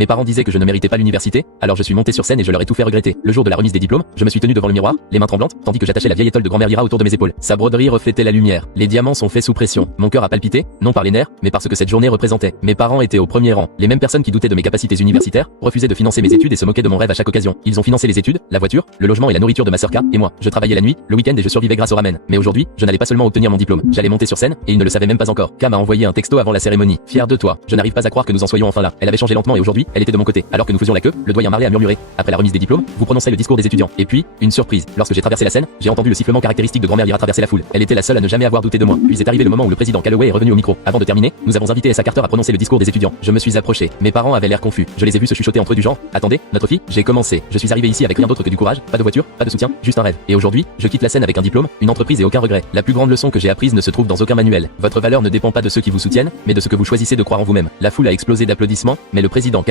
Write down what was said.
Mes parents disaient que je ne méritais pas l'université, alors je suis monté sur scène et je leur ai tout fait regretter. Le jour de la remise des diplômes, je me suis tenu devant le miroir, les mains tremblantes, tandis que j'attachais la vieille étole de grand-mère Lyra autour de mes épaules. Sa broderie reflétait la lumière. Les diamants sont faits sous pression. Mon cœur a palpité, non par les nerfs, mais parce que cette journée représentait. Mes parents étaient au premier rang. Les mêmes personnes qui doutaient de mes capacités universitaires refusaient de financer mes études et se moquaient de mon rêve à chaque occasion. Ils ont financé les études, la voiture, le logement et la nourriture de ma sœur K, et moi. Je travaillais la nuit, le week-end et je survivais grâce au ramen. Mais aujourd'hui, je n'allais pas seulement obtenir mon diplôme, j'allais monter sur scène et ils ne le savaient même pas encore. K m'a envoyé un texto avant la cérémonie. Fier de toi. Je n'arrive pas à croire que nous en soyons enfin là. Elle avait changé lentement et aujourd'hui, elle était de mon côté. Alors que nous faisions la queue, le doyen Marley a murmuré: après la remise des diplômes, vous prononcez le discours des étudiants. Et puis, une surprise. Lorsque j'ai traversé la scène, j'ai entendu le sifflement caractéristique de grand-mère Lyra traverser la foule. Elle était la seule à ne jamais avoir douté de moi. Puis est arrivé le moment où le président Calloway est revenu au micro. Avant de terminer, nous avons invité S.A. Carter à prononcer le discours des étudiants. Je me suis approché. Mes parents avaient l'air confus. Je les ai vus se chuchoter entre eux du genre: attendez, notre fille, j'ai commencé. Je suis arrivé ici avec rien d'autre que du courage, pas de voiture, pas de soutien, juste un rêve. Et aujourd'hui, je quitte la scène avec un diplôme, une entreprise et aucun regret. La plus grande leçon que j'ai apprise ne se trouve dans aucun manuel. Votre valeur ne dépend pas de ceux qui vous soutiennent, mais de ce que vous choisissez de croire en vous-même. La foule a explosé d'applaudissements, mais le président Calloway